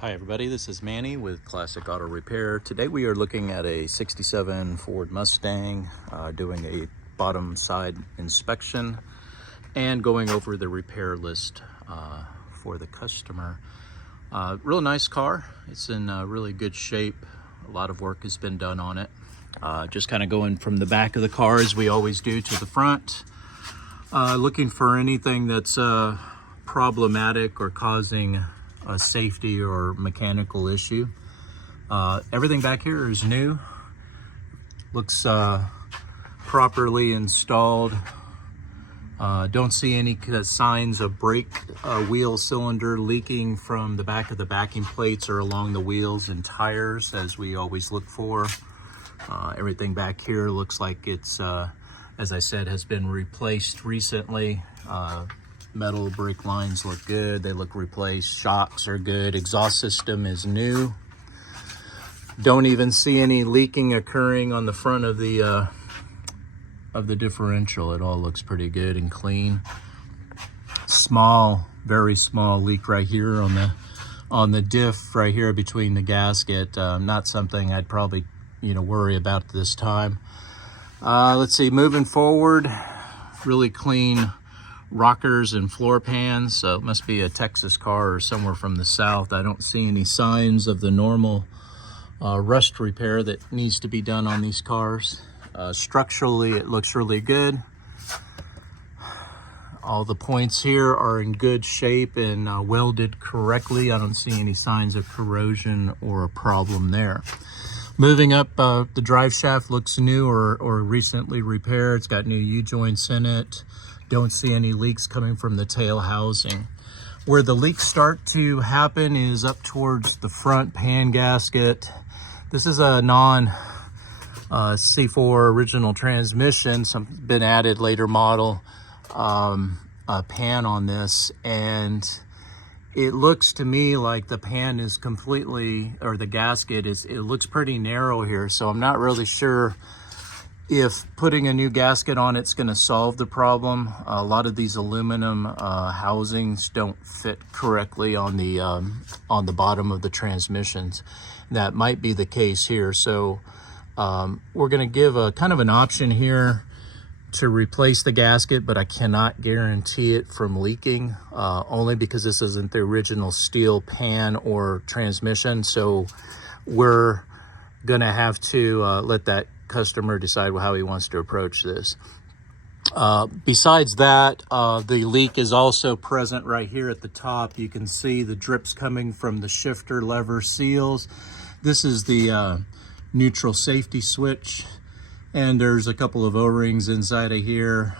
Hi everybody, this is Manny with Classic Auto Repair. Today we are looking at a 67 Ford Mustang, doing a bottom side inspection and going over the repair list for the customer. Real nice car. It's in really good shape. A lot of work has been done on it. Just kind of going from the back of the car as we always do to the front. Looking for anything that's problematic or causing a safety or mechanical issue. Everything back here is new. Looks properly installed. Don't see any signs of brake wheel cylinder leaking from the back of the backing plates or along the wheels and tires, as we always look for. Everything back here looks like it's, as I said, has been replaced recently. Metal brake lines look good, they look replaced. Shocks are good, exhaust system is new. Don't even see any leaking occurring on the front of the differential. It all looks pretty good and clean. Small, very small leak right here on the diff right here between the gasket. Not something I'd probably worry about at this time. Let's see, moving forward, really clean rockers and floor pans, so it must be a Texas car or somewhere from the south. I don't see any signs of the normal rust repair that needs to be done on these cars. Structurally, it looks really good. All the points here are in good shape and welded correctly. I don't see any signs of corrosion or a problem there. Moving up, the drive shaft looks new or recently repaired. It's got new U-joints in it. Don't see any leaks coming from the tail housing. Where the leaks start to happen is up towards the front pan gasket. This is a C4 original transmission, something's been added later model pan on this, and it looks to me like the pan is completely, or the gasket is, it looks pretty narrow here, so I'm not really sure if putting a new gasket on it's going to solve the problem. A lot of these aluminum housings don't fit correctly on the bottom of the transmissions. That might be the case here, so we're going to give a kind of an option here to replace the gasket, but I cannot guarantee it from leaking, only because this isn't the original steel pan or transmission. So we're going to have to let that customer decide how he wants to approach this. Besides that, the leak is also present right here at the top. You can see the drips coming from the shifter lever seals. This is the neutral safety switch, and there's a couple of O-rings inside of here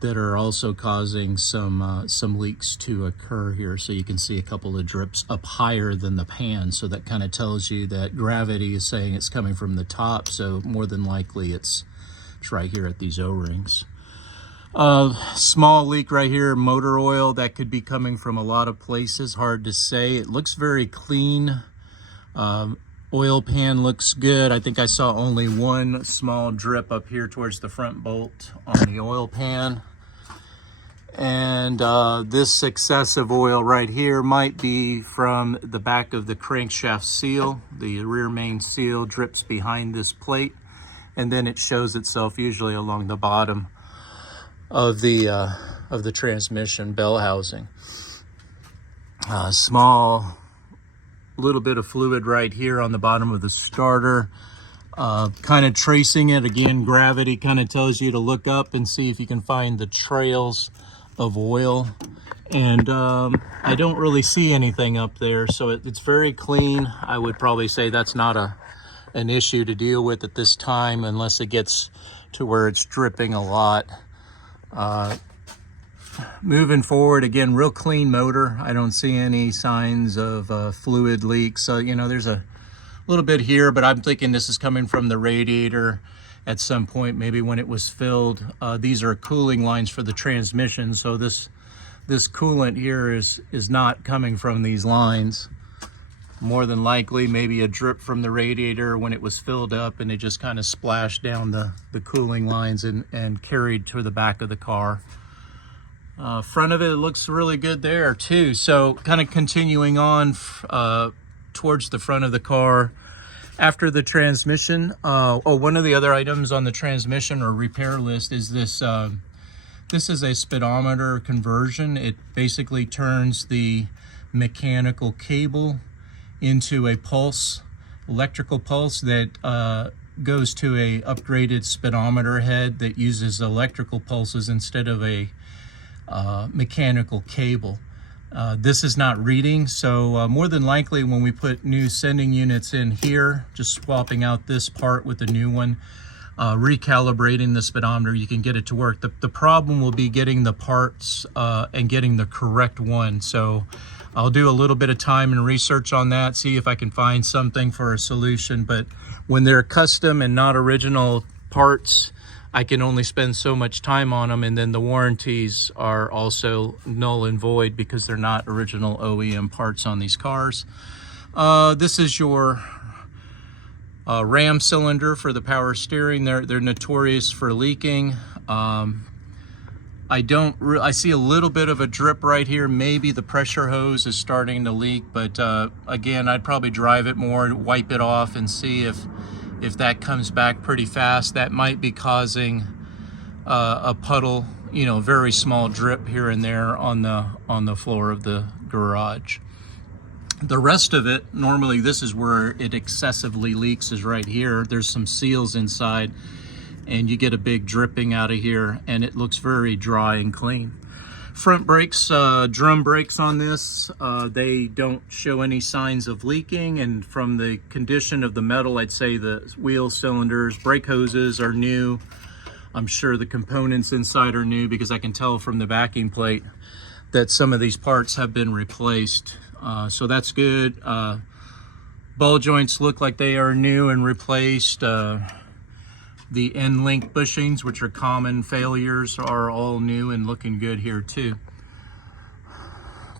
that are also causing some leaks to occur here. So you can see a couple of drips up higher than the pan. So that kind of tells you that gravity is saying it's coming from the top. So more than likely it's right here at these O-rings. Small leak right here, motor oil, that could be coming from a lot of places. Hard to say. It looks very clean. Oil pan looks good. I think I saw only one small drip up here towards the front bolt on the oil pan. And this excessive oil right here might be from the back of the crankshaft seal. The rear main seal drips behind this plate, and then it shows itself usually along the bottom of the transmission bell housing. Small little bit of fluid right here on the bottom of the starter. Kind of tracing it again, gravity kind of tells you to look up and see if you can find the trails of oil, and I don't really see anything up there, so it's very clean. I would probably say that's not an issue to deal with at this time, unless it gets to where it's dripping a lot. Moving forward, again, real clean motor. I don't see any signs of fluid leaks. So, there's a little bit here, but I'm thinking this is coming from the radiator at some point, maybe when it was filled. These are cooling lines for the transmission, so this coolant here is not coming from these lines. More than likely, maybe a drip from the radiator when it was filled up, and it just kind of splashed down the cooling lines and carried to the back of the car. Front of it looks really good there too. So kind of continuing on towards the front of the car. After the transmission, one of the other items on the transmission or repair list is this. This is a speedometer conversion. It basically turns the mechanical cable into a pulse, electrical pulse that goes to a upgraded speedometer head that uses electrical pulses instead of a mechanical cable. This is not reading, so more than likely when we put new sending units in here, just swapping out this part with the new one, recalibrating the speedometer, you can get it to work. The problem will be getting the parts and getting the correct one. So I'll do a little bit of time and research on that, see if I can find something for a solution. But when they're custom and not original parts, I can only spend so much time on them, and then the warranties are also null and void because they're not original OEM parts on these cars. This is your ram cylinder for the power steering. They're notorious for leaking. I see a little bit of a drip right here. Maybe the pressure hose is starting to leak, but again, I'd probably drive it more, wipe it off, and see if that comes back pretty fast. That might be causing a puddle, you know, very small drip here and there on the floor of the garage. The rest of it, normally this is where it excessively leaks, is right here. There's some seals inside and you get a big dripping out of here, and it looks very dry and clean. Front brakes, drum brakes on this, they don't show any signs of leaking, and from the condition of the metal, I'd say the wheel cylinders, brake hoses are new. I'm sure the components inside are new because I can tell from the backing plate that some of these parts have been replaced. So that's good. Ball joints look like they are new and replaced. The end link bushings, which are common failures, are all new and looking good here too.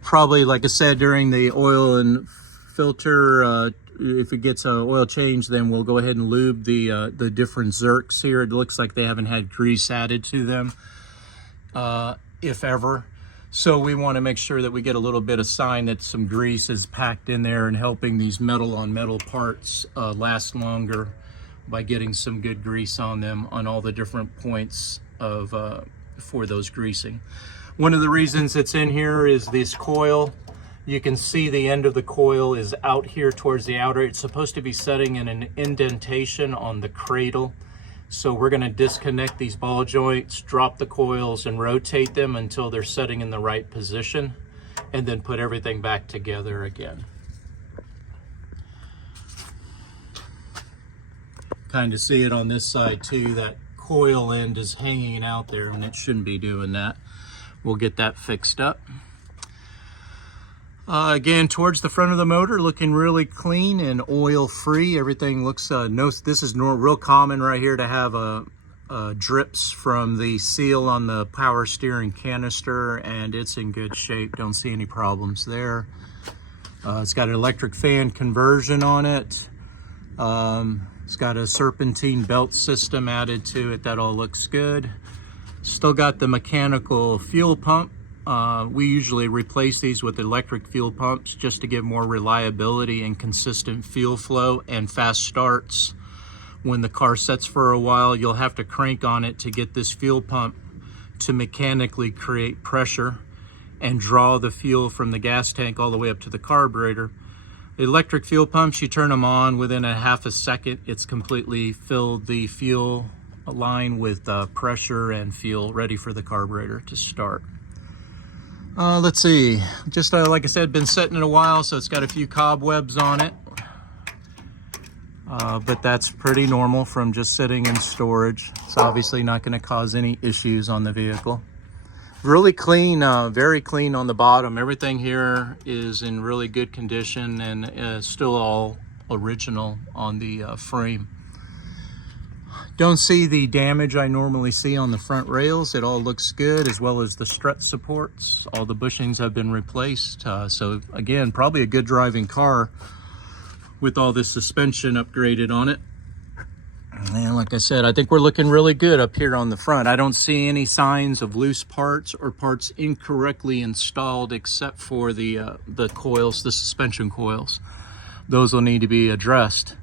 Probably, like I said, during the oil and filter, if it gets an oil change, then we'll go ahead and lube the different zerks here. It looks like they haven't had grease added to them, if ever. So we want to make sure that we get a little bit of sign that some grease is packed in there and helping these metal on metal parts last longer by getting some good grease on them on all the different points of for those greasing. One of the reasons it's in here is this coil. You can see the end of the coil is out here towards the outer. It's supposed to be setting in an indentation on the cradle. So we're going to disconnect these ball joints, drop the coils, and rotate them until they're setting in the right position, and then put everything back together again. Kind of see it on this side too. That coil end is hanging out there and it shouldn't be doing that. We'll get that fixed up. Again, towards the front of the motor, looking really clean and oil free. Everything looks, this is real common right here to have drips from the seal on the power steering canister, and it's in good shape. Don't see any problems there. It's got an electric fan conversion on it. It's got a serpentine belt system added to it. That all looks good. Still got the mechanical fuel pump. We usually replace these with electric fuel pumps just to give more reliability and consistent fuel flow and fast starts. When the car sets for a while, you'll have to crank on it to get this fuel pump to mechanically create pressure and draw the fuel from the gas tank all the way up to the carburetor. Electric fuel pumps, you turn them on within a half a second, it's completely filled the fuel line with pressure and fuel, ready for the carburetor to start. Let's see, just like I said, been sitting in a while, so it's got a few cobwebs on it. But that's pretty normal from just sitting in storage. It's obviously not going to cause any issues on the vehicle. Really clean, very clean on the bottom. Everything here is in really good condition and still all original on the frame. Don't see the damage I normally see on the front rails. It all looks good, as well as the strut supports. All the bushings have been replaced. So again, probably a good driving car with all this suspension upgraded on it. And like I said, I think we're looking really good up here on the front. I don't see any signs of loose parts or parts incorrectly installed, except for the coils, the suspension coils. Those will need to be addressed.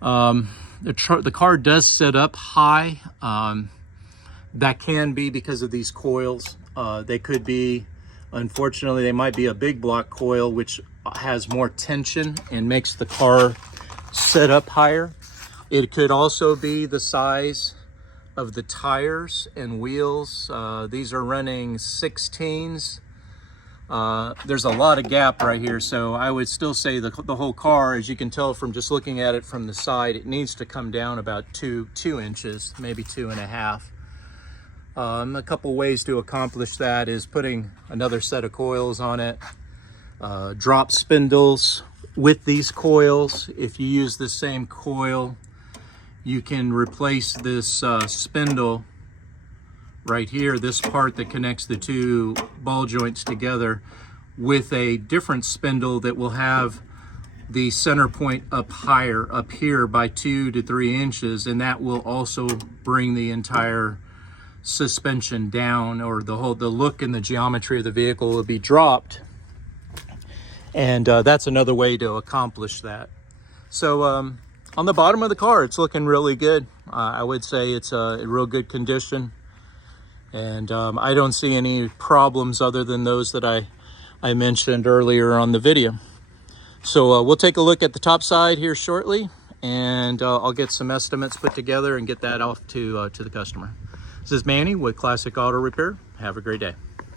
The car does set up high. That can be because of these coils. They could be, unfortunately, they might be a big block coil, which has more tension and makes the car set up higher. It could also be the size of the tires and wheels. These are running 16s. There's a lot of gap right here, so I would still say the whole car, as you can tell from just looking at it from the side, it needs to come down about two inches, maybe 2.5. A couple ways to accomplish that is putting another set of coils on it, drop spindles with these coils. If you use the same coil, you can replace this spindle right here, this part that connects the two ball joints together, with a different spindle that will have the center point up higher, up here by 2 to 3 inches, and that will also bring the entire suspension down, or the look and the geometry of the vehicle will be dropped. And that's another way to accomplish that. So on the bottom of the car, it's looking really good. I would say it's a real good condition, and I don't see any problems other than those that I mentioned earlier on the video. So we'll take a look at the top side here shortly, and I'll get some estimates put together and get that off to the customer. This is Manny with Classic Auto Repair. Have a great day.